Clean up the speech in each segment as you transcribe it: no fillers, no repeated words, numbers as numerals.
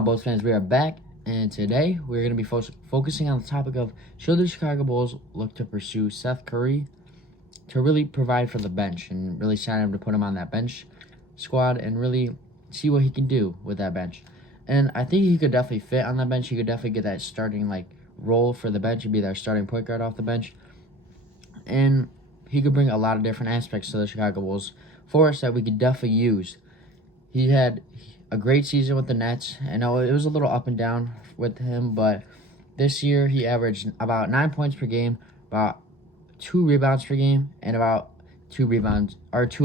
Bulls fans, we are back, and today we're going to be focusing on the topic of should the Chicago Bulls look to pursue Seth Curry to really provide for the bench and really sign him to put him on that bench squad and really see what he can do with that bench. And I think he could definitely fit on that bench. He could definitely get that starting role for the bench and be their starting point guard off the bench. And he could bring a lot of different aspects to the Chicago Bulls for us that we could definitely use. He had a great season with the Nets. I know it was a little up and down with him, but this year he averaged about 9 points per game, about 2 rebounds per game, and about 2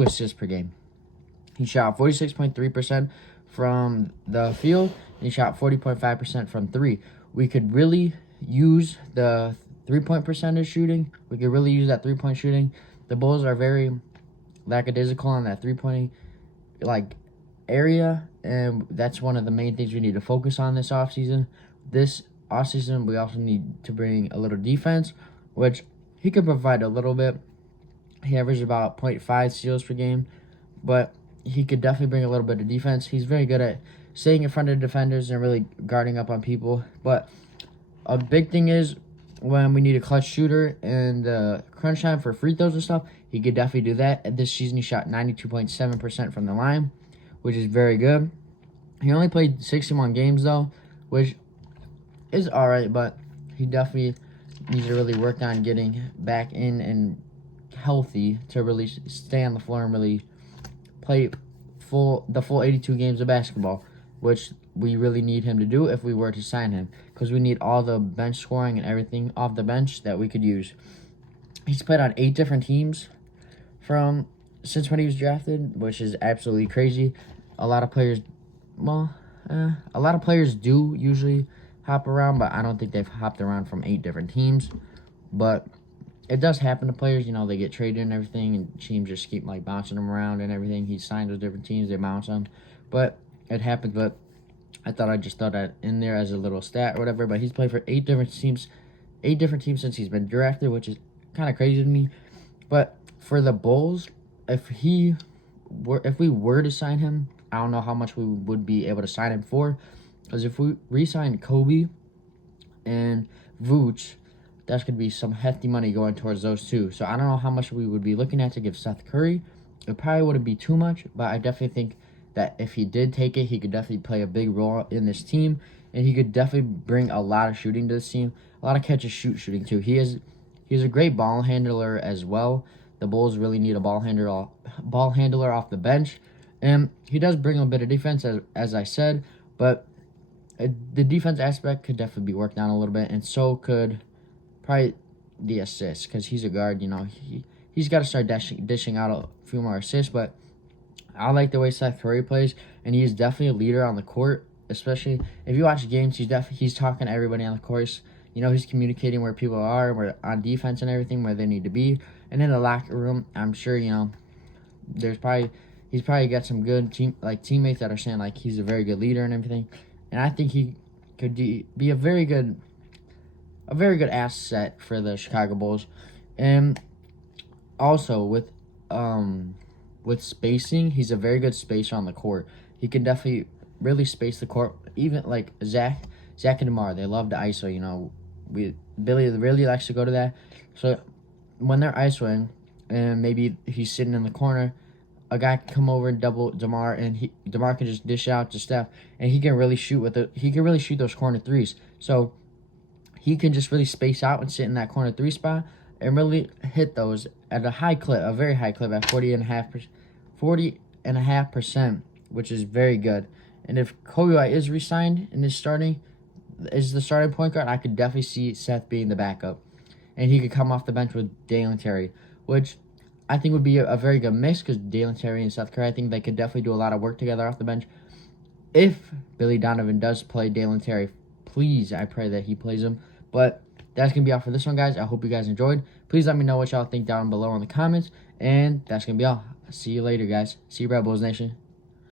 assists per game. He shot 46.3% from the field, and he shot 40.5% from three. We could really use the 3-point percentage shooting. We could really use that 3-point shooting. The Bulls are very lackadaisical on that 3-point area, and that's one of the main things we need to focus on this offseason. This offseason, we also need to bring a little defense, which he could provide a little bit. He averaged about 0.5 steals per game, but he could definitely bring a little bit of defense. He's very good at staying in front of defenders and really guarding up on people. But a big thing is when we need a clutch shooter and crunch time for free throws and stuff, he could definitely do that. This season, he shot 92.7% from the line, which is very good. He only played 61 games, though, which is all right, but he definitely needs to really work on getting back in and healthy to really stay on the floor and really play the full 82 games of basketball, which we really need him to do if we were to sign him, because we need all the bench scoring and everything off the bench that we could use. He's played on 8 different teams since when he was drafted, which is absolutely crazy. A lot of players do usually hop around, but I don't think they've hopped around from 8 different teams. But it does happen to players, they get traded and everything, and teams just keep bouncing them around and everything. He signed with different teams, they bounce him, but it happens. But I thought I'd just throw that in there as a little stat or whatever. But he's played for 8 different teams since he's been drafted, which is kind of crazy to me. But for the Bulls, if we were to sign him, I don't know how much we would be able to sign him for, because if we re-sign Kobe and Vooch, that's going to be some hefty money going towards those two. So I don't know how much we would be looking at to give Seth Curry. It probably wouldn't be too much, but I definitely think that if he did take it, he could definitely play a big role in this team, and he could definitely bring a lot of shooting to this team, a lot of catch-and-shoot shooting too. He's a great ball handler as well. The Bulls really need a ball handler off the bench. And he does bring a bit of defense, as I said, but the defense aspect could definitely be worked on a little bit, and so could probably the assists, because he's a guard. He's got to start dishing out a few more assists. But I like the way Seth Curry plays, and he's definitely a leader on the court. Especially if you watch games, he's talking to everybody on the course. He's communicating where people are, where on defense and everything, where they need to be. And in the locker room, I'm sure he's probably got some good teammates that are saying he's a very good leader and everything. And I think he could be a very good asset for the Chicago Bulls. And also with spacing, he's a very good spacer on the court. He can definitely really space the court. Even Zach and DeMar, they love to ISO. Billy really likes to go to that. So when they're ISOing and maybe he's sitting in the corner, a guy can come over and double DeMar, and DeMar can just dish out to Steph, and he can really shoot those corner threes. So he can just really space out and sit in that corner 3 spot and really hit those at a very high clip at 40.5%, which is very good. And if Kobe White is re-signed and is the starting point guard, I could definitely see Seth being the backup, and he could come off the bench with Dalen Terry, which I think would be a very good mix, because Dalen Terry and Seth Curry, I think they could definitely do a lot of work together off the bench. If Billy Donovan does play Dalen Terry, please, I pray that he plays him. But that's going to be all for this one, guys. I hope you guys enjoyed. Please let me know what y'all think down below in the comments. And that's going to be all. See you later, guys. See you, Red Bulls Nation.